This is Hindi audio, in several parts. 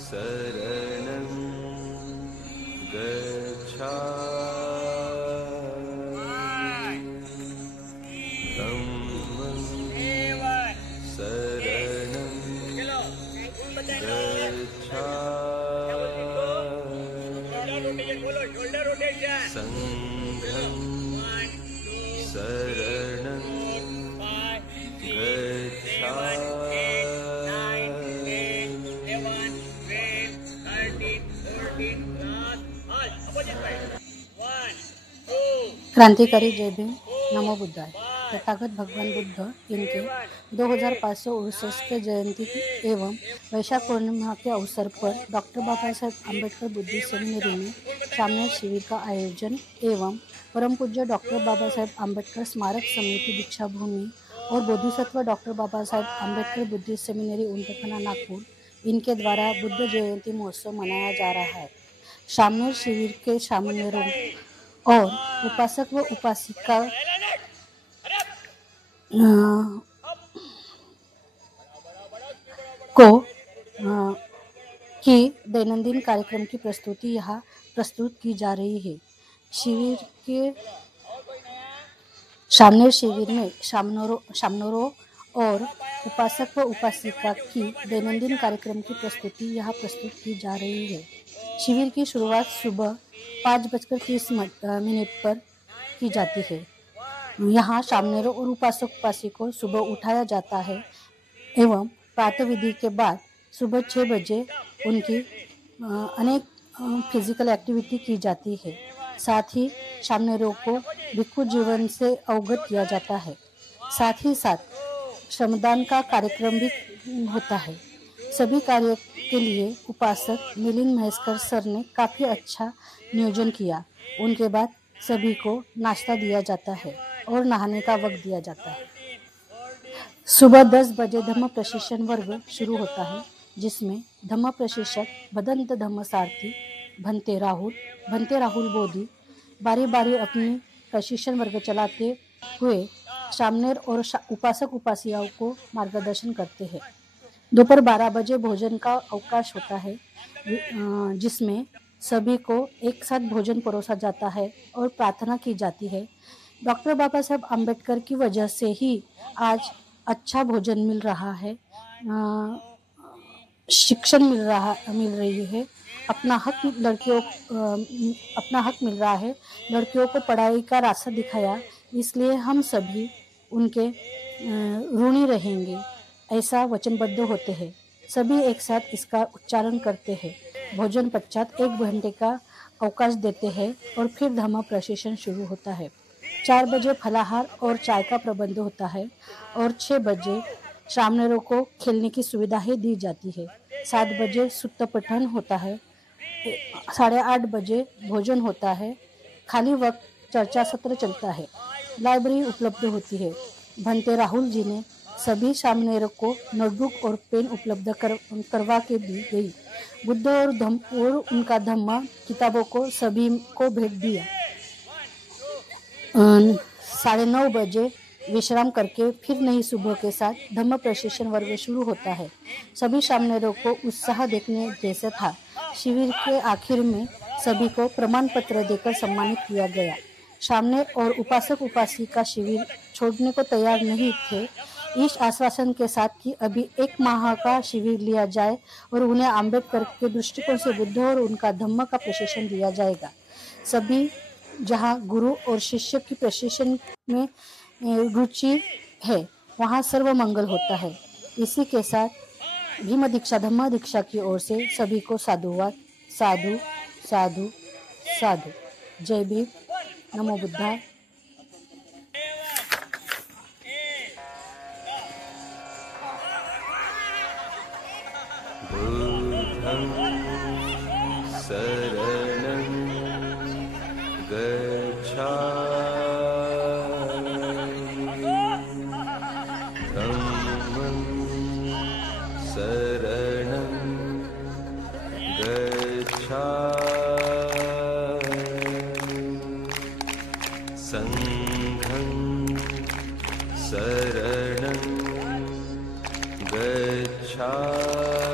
शरणं गच्छामि धम्मं शरणं गच्छामि संघं शरणं क्रांतिकारी जय भीम नमो बुद्धाय। तथागत भगवान बुद्ध इनके 2568 जयंती एवं वैशाख पूर्णिमा के अवसर पर doctor Baba Saheb Ambedkar Buddhist seminary में सामने शिविर का आयोजन एवं परम पूज्य डॉक्टर बाबा साहेब अम्बेडकर स्मारक समिति दीक्षा भूमि और Bodhisattva doctor Baba Saheb Ambedkar Buddhist seminary उंटखना Nagpur इनके द्वारा बुद्ध जयंती महोत्सव मनाया जा रहा है। सामने शिविर के सामनेरों और उपासक व उपासिका की दैनंदिन कार्यक्रम की प्रस्तुति यहाँ प्रस्तुत की जा रही है। शिविर के सामने शिविर में सामनोरों और उपासक व उपासिका की दैनंदिन कार्यक्रम की प्रस्तुति यहाँ प्रस्तुत की जा रही है। शिविर की शुरुआत सुबह 5:30 पर की जाती है। यहाँ सामनेरों और उपासक उपासिका को सुबह उठाया जाता है एवं प्रातः विधि के बाद सुबह 6 बजे उनकी अनेक फिजिकल एक्टिविटी की जाती है। साथ ही सामनेरों को भिक्षु जीवन से अवगत किया जाता है। साथ ही साथ श्रमदान का कार्यक्रम भी होता है। सभी कार्य के लिए उपासक मिलिंद महेश्वर सर ने काफ़ी अच्छा नियोजन किया। उनके बाद सभी को नाश्ता दिया जाता है और नहाने का वक्त दिया जाता है। सुबह 10 बजे धम्म प्रशिक्षण वर्ग शुरू होता है, जिसमें धम्म प्रशिक्षक भदंत धम्म सारथी भंते राहुल बोधी बारी बारी अपनी प्रशिक्षण वर्ग चलाते हुए सामनेर और उपासक उपासिकाओं को मार्गदर्शन करते हैं। दोपहर 12 बजे भोजन का अवकाश होता है, जिसमें सभी को एक साथ भोजन परोसा जाता है और प्रार्थना की जाती है। डॉक्टर बाबा साहेब अम्बेडकर की वजह से ही आज अच्छा भोजन मिल रहा है, शिक्षण मिल रही है, अपना हक मिल रहा है। लड़कियों को पढ़ाई का रास्ता दिखाया, इसलिए हम सभी उनके ऋणी रहेंगे, ऐसा वचनबद्ध होते हैं। सभी एक साथ इसका उच्चारण करते हैं। भोजन पश्चात 1 घंटे का अवकाश देते हैं और फिर धम्म प्रशिक्षण शुरू होता है। 4 बजे फलाहार और चाय का प्रबंध होता है और 6 बजे सामनेरों को खेलने की सुविधाएं दी जाती है। 7 बजे सुत्त पठन होता है। 8:30 बजे भोजन होता है। खाली वक्त चर्चा सत्र चलता है। लाइब्रेरी उपलब्ध होती है। भंते राहुल जी ने सभी सामनेरों को नोटबुक और पेन उपलब्ध करवा के दी गई। बुद्ध और उनका धम्म किताबों को सभी को भेंट दिया। 9:30 बजे विश्राम करके फिर नई सुबह के साथ धम्म प्रशिक्षण वर्ग शुरू होता है। सभी सामनेरों को उत्साह देखने जैसे था। शिविर के आखिर में सभी को प्रमाण पत्र देकर सम्मानित किया गया। सामने और उपासक उपासिका शिविर छोड़ने को तैयार नहीं थे, इस आश्वासन के साथ कि अभी 1 माह का शिविर लिया जाए और उन्हें अम्बेडकर के दृष्टिकोण से बुद्ध और उनका धम्म का प्रशिक्षण दिया जाएगा। सभी जहां गुरु और शिष्य की प्रशिक्षण में रुचि है, वहां सर्व मंगल होता है। इसी के साथ भीम दीक्षा धम्म दीक्षा की ओर से सभी को साधुवाद। साधु साधु साधु। जय भीम, नमो बुद्धाय। बुद्धं शरणं गच्छामि धम्मं शरणं गच्छामि संघं शरणं गच्छामि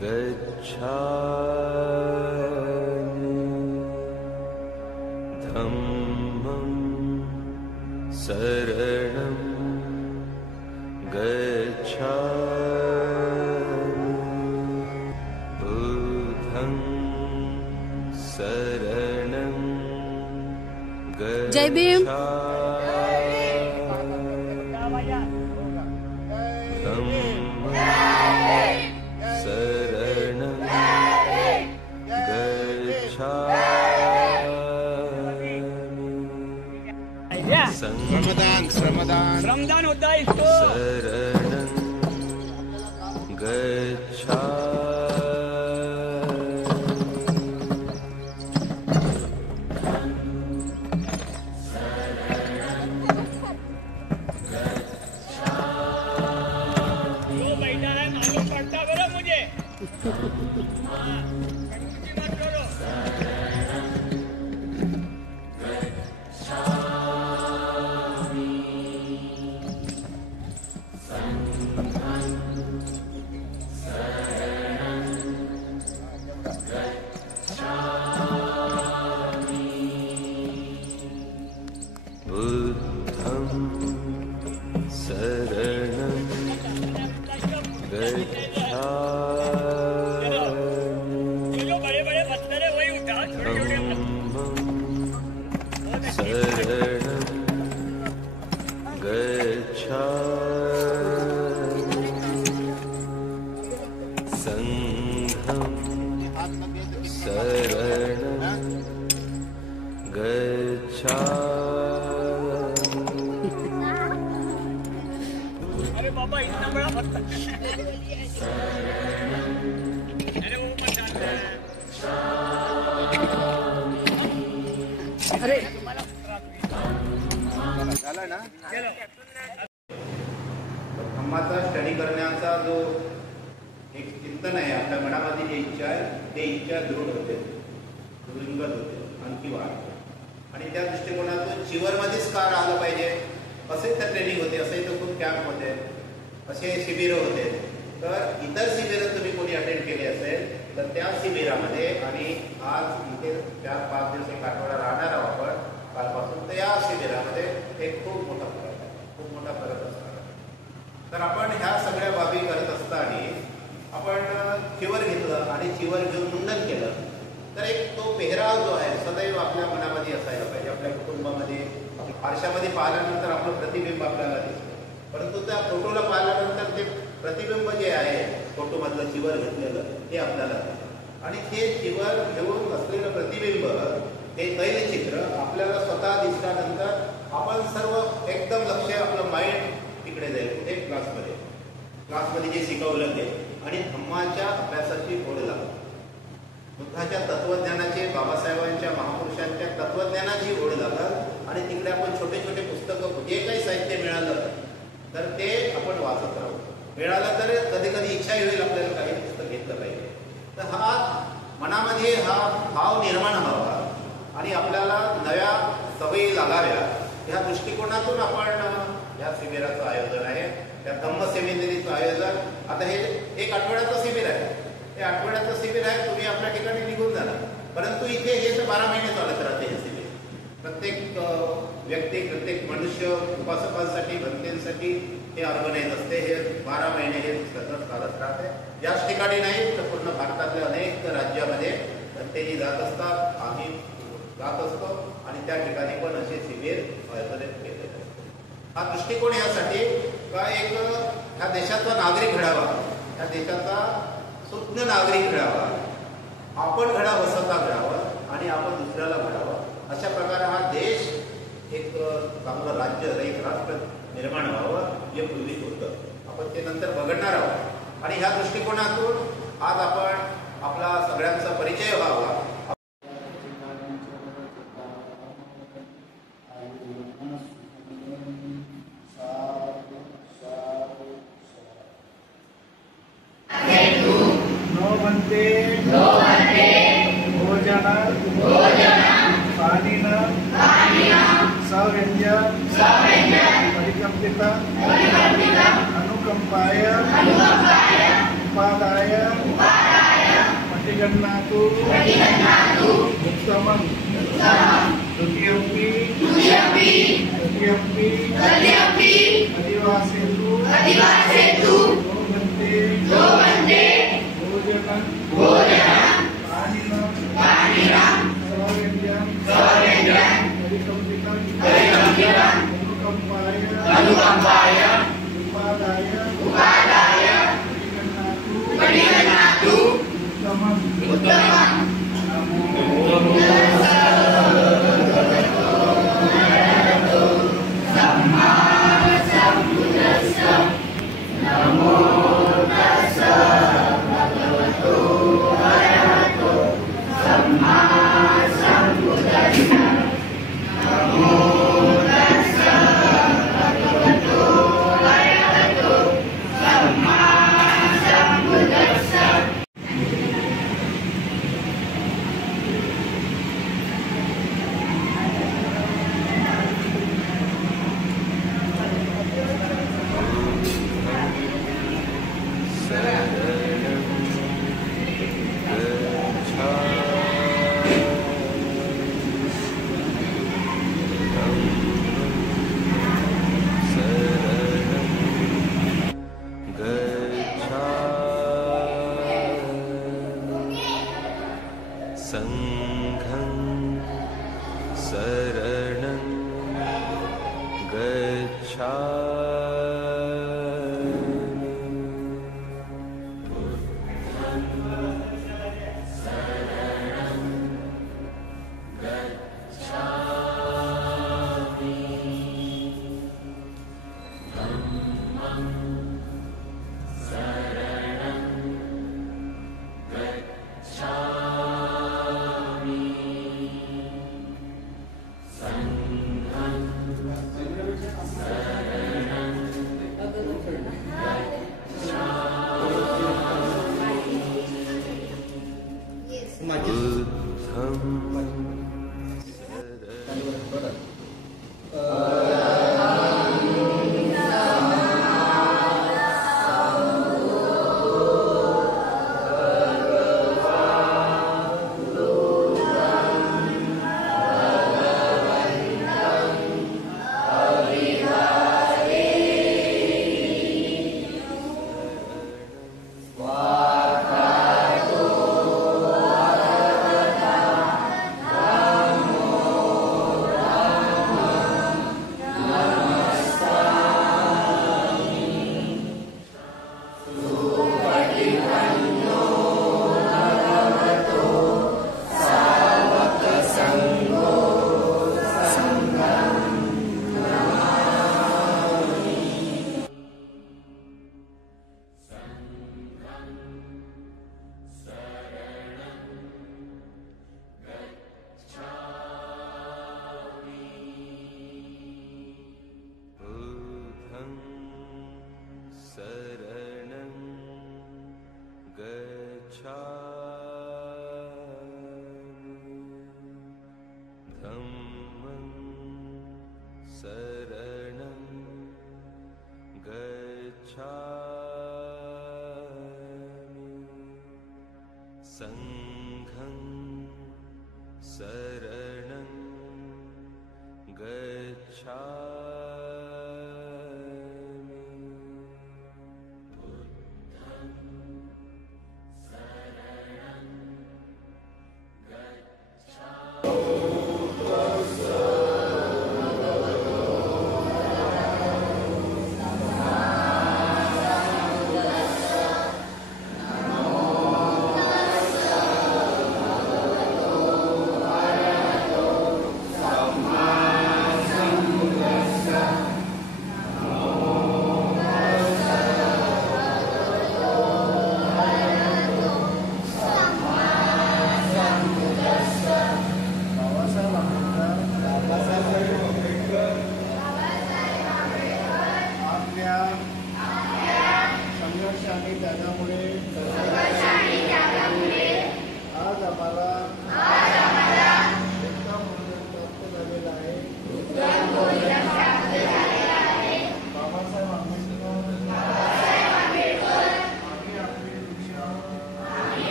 गच्छामि धम्मं शरणं गच्छामि बुद्धं शरणं जय भीम। श्रमदान होता है इसको। शरणं जो बैठा है मालूम पड़ता बरो मुझे। मत करो। बुद्धं शरणं गच्छामि जो बड़े बड़े पत्थर है वही उठा, छोटे छोटे धम्मं शरणं गच्छामि संघं शरणं गच्छामि। अरे बाबा इतना बड़ा पत्थर। अरे वो मत डालना। अरे झालं ना। धम्माचा स्टडी करण्याचा जो एक चिंतन आहे आपल्या मनामध्ये जी इच्छा आहे ते इच्छा दृढ होते, दृढंगत होते, आणखी वाढते आणि त्या दृष्टिकोनातून शिवरमध्येच का राहिलं पाहिजे असे तर ट्रेनिंग होते, असे तर खूप कॅम्प होते, असे शिबिरं होते. तर इतर शिबिरं तुम्ही कोणी अटेंड केली असेल तर त्या शिबिरामध्ये आणि आज इथे 4-5 दिवस एक आठवडा राहणार आहोत आपण कालपासून, तर या शिबिरामध्ये एक खूप मोठा फरक आहे, खूप मोठा फरक असणार आहे. तर आपण ह्या सगळ्या बाबी करत असताना आपण चिवर घेतलं आणि चिवर घेऊन मुंडन केलं तर एक तो पेहराव जो आहे सदैव आपल्या मनामध्ये असायला पाहिजे. आपल्या कुटुंबामध्ये आरशामध्ये पाहिल्यानंतर आपलं प्रतिबिंब आपल्याला दिसतं, परंतु त्या फोटोला पाहिल्यानंतर ते प्रतिबिंब जे आहे फोटोमधलं चिवर घेतलेलं ते आपल्याला आणि ते चिवर घेऊन असलेलं प्रतिबिंब ते तैलचित्र आपल्याला स्वतः दिसल्यानंतर आपण सर्व एकदम लक्ष आपलं माइंड तिकडे जाईल कुठे क्लासमध्ये जे शिकवलं ते आणि धम्माच्या अभ्यासाची ओढ लागते. बुद्धाच्या तत्वज्ञानाचे, बाबासाहेबांच्या महापुरुषांच्या तत्वज्ञानाची ओढ लागल आणि तिकडे आपण छोटे छोटे पुस्तकं जे काही साहित्य मिळालं तर ते आपण वाचत राहू. मिळालं तर कधी कधी इच्छा होईल आपल्याला काही पुस्तक घेतलं पाहिजे. तर हा मनामध्ये हा भाव निर्माण व्हावा आणि आपल्याला नव्या सवयी लागाव्या ह्या दृष्टिकोनातून आपण या शिबिराचं आयोजन आहे. त्या धम्म सेमिनरीचं आयोजन आता हे एक आठवड्याचं शिबिर आहे. हे आठवड्याचं शिबिर आहे, तुम्ही आपल्या ठिकाणी निघून जाणार, परंतु इथे हे तर 12 महिने चालत राहते हे शिबिर. प्रत्येक व्यक्ती, प्रत्येक मनुष्य उपासकांसाठी, भक्तींसाठी हे ऑर्गनाईज असते. हे 12 महिने हे सतत चालत राहते. याच ठिकाणी नाही तर पूर्ण भारतातल्या अनेक राज्यामध्ये भक्तेजी जात असतात, आम्ही जात असतो आणि त्या ठिकाणी पण असे शिबिर आयोजित केले जाते. हा दृष्टिकोन यासाठी का एक ह्या देशाचा नागरिक घडावा, ह्या देशाचा सुज्ञ नागरिक घडावा, आपण घडावं, स्वतः घडावं आणि आपण दुसऱ्याला घडावं. अशा प्रकारे हा देश एक चांगलं राज्य, एक राष्ट्र निर्माण व्हावं हे पूर्वी होतं. आपण ते नंतर बघणार आहोत आणि ह्या दृष्टिकोनातून आज आपण आपला सगळ्यांचा परिचय व्हावा. अनुकंपाय उपादाय प्रतिगन्नातु उत्तमं द्वितीयंपि अधिवासेतु यो वन्दे भोजनं पानीयं सवेन्द्रं परिकम्पितं अनुकम्पाय उपादाय प्रतिगन्नातु उत्तमं संघं शरणं गच्छामि संघं